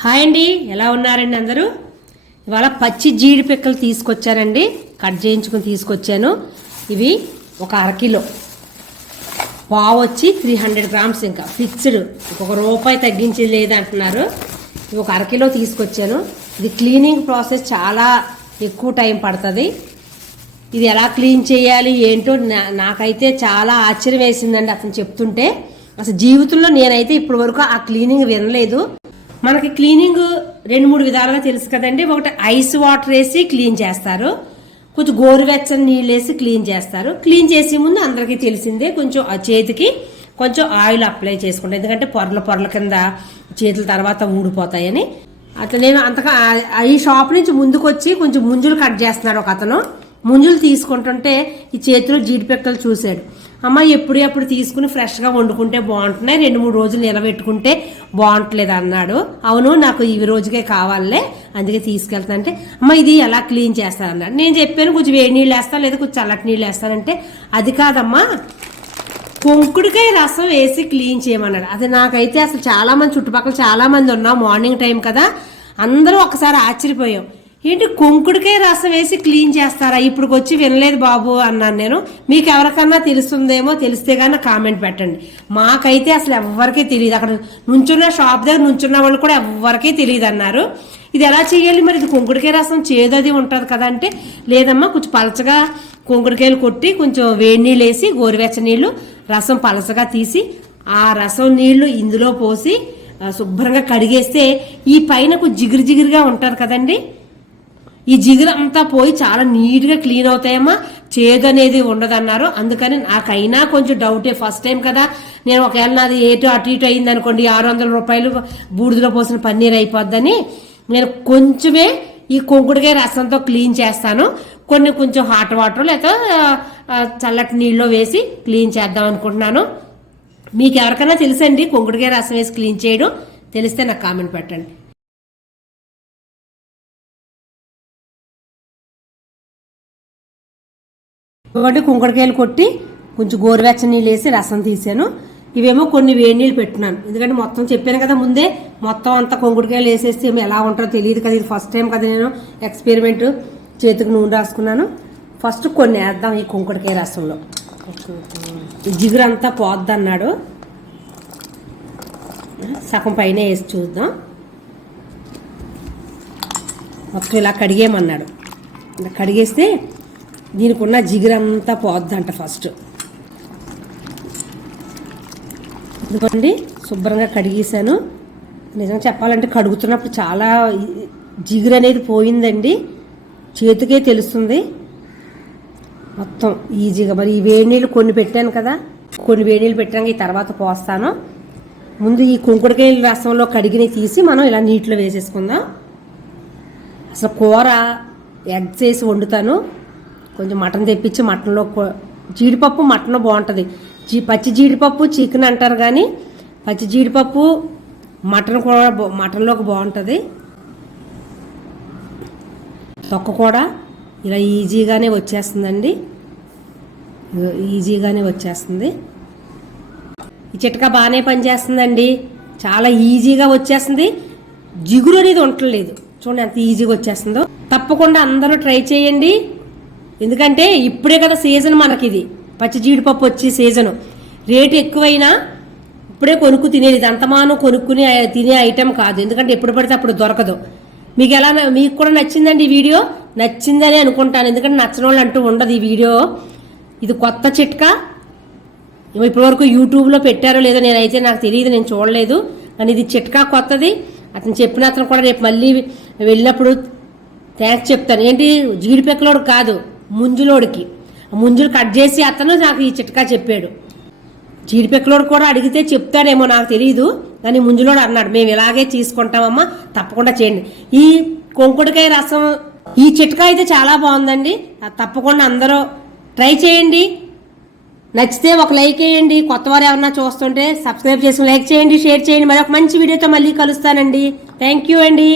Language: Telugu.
హాయ్ అండి, ఎలా ఉన్నారండి అందరూ? ఇవాళ పచ్చి జీడి పిక్కలు తీసుకొచ్చానండి, కట్ చేయించుకుని తీసుకొచ్చాను. ఇవి ఒక అరకిలో, పావు వచ్చి 300 గ్రామ్స్, ఇంకా ఫిక్స్డ్, ₹1 తగ్గించి లేదంటున్నారు. ఇవి ఒక అరకిలో తీసుకొచ్చాను. ఇది క్లీనింగ్ ప్రాసెస్ చాలా ఎక్కువ టైం పడుతుంది. ఇది ఎలా క్లీన్ చేయాలి ఏంటో నాకైతే చాలా ఆశ్చర్యం వేసిందండి అతను చెప్తుంటే. అసలు జీవితంలో నేనైతే ఇప్పటి వరకు ఆ క్లీనింగ్ వినలేదు. మనకి క్లీనింగ్ 2-3 విధాలుగా తెలుసు కదండి. ఒకటి ఐస్ వాటర్ వేసి క్లీన్ చేస్తారు, కొంచెం గోరువెచ్చని నీళ్ళు వేసి క్లీన్ చేస్తారు. క్లీన్ చేసే ముందు అందరికీ తెలిసిందే, కొంచెం ఆ చేతికి కొంచెం ఆయిల్ అప్లై చేసుకుంటాం, ఎందుకంటే పొరల కింద చేతుల తర్వాత ఊడిపోతాయని. అట్లా నేను అంతగా ఈ షాప్ నుంచి ముందుకు వచ్చి కొంచెం ముంజులు కట్ చేస్తున్నాడు ఒక అతను. ముంజులు తీసుకుంటుంటే ఈ చేతిలో జీడిపిక్కలు చూశాడు. అమ్మ ఎప్పుడు తీసుకుని ఫ్రెష్గా వండుకుంటే బాగుంటున్నాయి, 2-3 రోజులు నిలబెట్టుకుంటే బాగుంటలేదు అన్నాడు. అవును, నాకు ఈ రోజుకే కావాలే, అందుకే తీసుకెళ్తా అంటే, అమ్మ ఇది ఎలా క్లీన్ చేస్తానన్నాడు. నేను చెప్పాను కొంచెం వేడి నీళ్ళు వేస్తాను, లేదా కొంచెం చల్లటి నీళ్ళు వేస్తానంటే, అది కాదమ్మా కొంకుడికాయ రసం వేసి క్లీన్ చేయమన్నాడు. అది నాకైతే అసలు చాలా మంది చుట్టుపక్కల చాలా మంది ఉన్నాం, మార్నింగ్ టైం కదా, అందరూ ఒకసారి ఆశ్చర్యపోయాం. ఏంటి కొంకుడికాయ రసం వేసి క్లీన్ చేస్తారా, ఇప్పుడు వచ్చి వినలేదు బాబు అన్నాను నేను. మీకు ఎవరికన్నా తెలుస్తుందేమో, తెలిస్తే కానీ కామెంట్ పెట్టండి. మాకైతే అసలు ఎవ్వరికీ తెలియదు, అక్కడ నుంచున్న షాప్ దగ్గర నుంచున్న వాళ్ళు కూడా ఎవ్వరికీ తెలియదు అన్నారు. ఇది ఎలా చేయాలి మరి, ఇది కొంకుడికాయ రసం చేదది ఉంటుంది కదా అంటే, లేదమ్మా కొంచెం పలచగా కొంకుడికాయలు కొట్టి కొంచెం వేడి నీళ్ళు వేసి గోరువెచ్చ నీళ్ళు రసం పలచగా తీసి ఆ రసం నీళ్లు ఇందులో పోసి శుభ్రంగా కడిగేస్తే ఈ పైన కొంచెం జిగురుగా ఉంటారు కదండి, ఈ జిగురు అంతా పోయి చాలా నీట్గా క్లీన్ అవుతాయమ్మా, చేదు అనేది ఉండదన్నారు. అందుకని నాకైనా కొంచెం డౌటే, ఫస్ట్ టైం కదా నేను, ఒకవేళ నాది అటు ఇటు అయింది అనుకోండి, ₹600 బూడిదలో పోసిన పన్నీర్ అయిపోద్దని నేను కొంచెమే ఈ కొంకుడికాయ రసంతో క్లీన్ చేస్తాను. కొన్ని కొంచెం హాట్ వాటర్ లేదా చల్లటి నీళ్ళలో వేసి క్లీన్ చేద్దాం అనుకుంటున్నాను. మీకు ఎవరికైనా తెలుసండి కొంకుడికాయ రసం వేసి క్లీన్ చేయడం, తెలిస్తే నాకు కామెంట్ పెట్టండి. ఒకటి కుంకుడికాయలు కొట్టి కొంచెం గోరువెచ్చని నీళ్ళు వేసి రసం తీసాను. ఇవేమో కొన్ని వేడి నీళ్ళు పెట్టున్నాను, ఎందుకంటే మొత్తం చెప్పాను కదా ముందే, మొత్తం అంతా కుంకుడికాయలు వేసేస్తే ఏమో ఎలా ఉంటుందో తెలియదు కదా, ఇది ఫస్ట్ టైం కదా నేను ఎక్స్పెరిమెంట్. చేతికి నూనె రాసుకున్నాను. ఫస్ట్ కొన్ని వేద్దాం ఈ కుంకుడికాయ రసంలో, జిగురు అంతా పోద్ది అన్నాడు. సగం పైన వేసి చూద్దాం. మొత్తం ఇలా కడిగేయమన్నాడు, ఇలా కడిగేస్తే దీనికి ఉన్న జిగురంతా పోద్దంట. ఫస్ట్ ఇదిగోండి శుభ్రంగా కడిగేసాను. నిజంగా చెప్పాలంటే కడుగుతున్నప్పుడు చాలా జిగురు అనేది పోయిందండి, చేతికే తెలుస్తుంది మొత్తం ఈజీగా. మరి ఈ వేడి నీళ్ళు కొన్ని పెట్టాను కదా, కొన్ని వేడి నీళ్ళు పెట్టాక ఈ తర్వాత పోస్తాను. ముందు ఈ కుంకుడికాయల రసంలో కడిగిని తీసి మనం ఇలా నీటిలో వేసేసుకుందాం. అసలు కూర ఎగ్స్ వేసి వండుతాను, కొంచెం మటన్ తెప్పించి మటన్లో జీడిపప్పు మటన్ బాగుంటుంది. పచ్చి జీడిపప్పు చికెన్ అంటారు కానీ పచ్చి జీడిపప్పు మటన్ కూడా మటన్లోకి బాగుంటుంది. తొక్క కూడా ఇలా ఈజీగానే వచ్చేస్తుందండి, ఈజీగానే వచ్చేస్తుంది. ఈ చిట్కా బాగానే పనిచేస్తుందండి, చాలా ఈజీగా వచ్చేస్తుంది, జిగురు అనేది ఉండట్లేదు. చూడండి ఎంత ఈజీగా వచ్చేస్తుందో. తప్పకుండా అందరూ ట్రై చేయండి, ఎందుకంటే ఇప్పుడే కదా సీజన్ మనకి, ఇది పచ్చి జీడిపప్పు వచ్చి సీజను. రేటు ఎక్కువైనా ఇప్పుడే కొనుక్కు తినేది, ఇది అంతమాను కొనుక్కుని తినే ఐటెం కాదు, ఎందుకంటే ఎప్పుడు పడితే అప్పుడు దొరకదు. మీకు కూడా నచ్చిందండి ఈ వీడియో? నచ్చిందని అనుకుంటాను, ఎందుకంటే నచ్చని వాళ్ళు అంటూ ఉండదు ఈ వీడియో. ఇది కొత్త చిట్కా, ఇప్పటివరకు యూట్యూబ్లో పెట్టారో లేదో నేనైతే నాకు తెలియదు, నేను చూడలేదు. కానీ ఇది చిట్కా కొత్తది. అతను చెప్పిన అతను కూడా రేపు మళ్ళీ వెళ్ళినప్పుడు థ్యాంక్స్ చెప్తాను. ఏంటి జీడిపెక్కలోడు కాదు, ముంజులోడికి. ముంజులు కట్ చేసి అతను నాకు ఈ చిట్కా చెప్పాడు. జీడిపెక్కలోడు కూడా అడిగితే చెప్తాడేమో నాకు తెలియదు, కానీ ముంజులోడు అన్నాడు మేము ఇలాగే తీసుకుంటామమ్మా, తప్పకుండా చేయండి. ఈ కొంకుడికాయ రసం ఈ చిట్కా అయితే చాలా బాగుందండి, తప్పకుండా అందరూ ట్రై చేయండి. నచ్చితే ఒక లైక్ వేయండి, కొత్త వారు ఎవరన్నా చూస్తుంటే సబ్స్క్రైబ్ చేసుకుని లైక్ చేయండి, షేర్ చేయండి. మరి ఒక మంచి వీడియోతో మళ్ళీ కలుస్తానండి. థ్యాంక్ యూ అండి.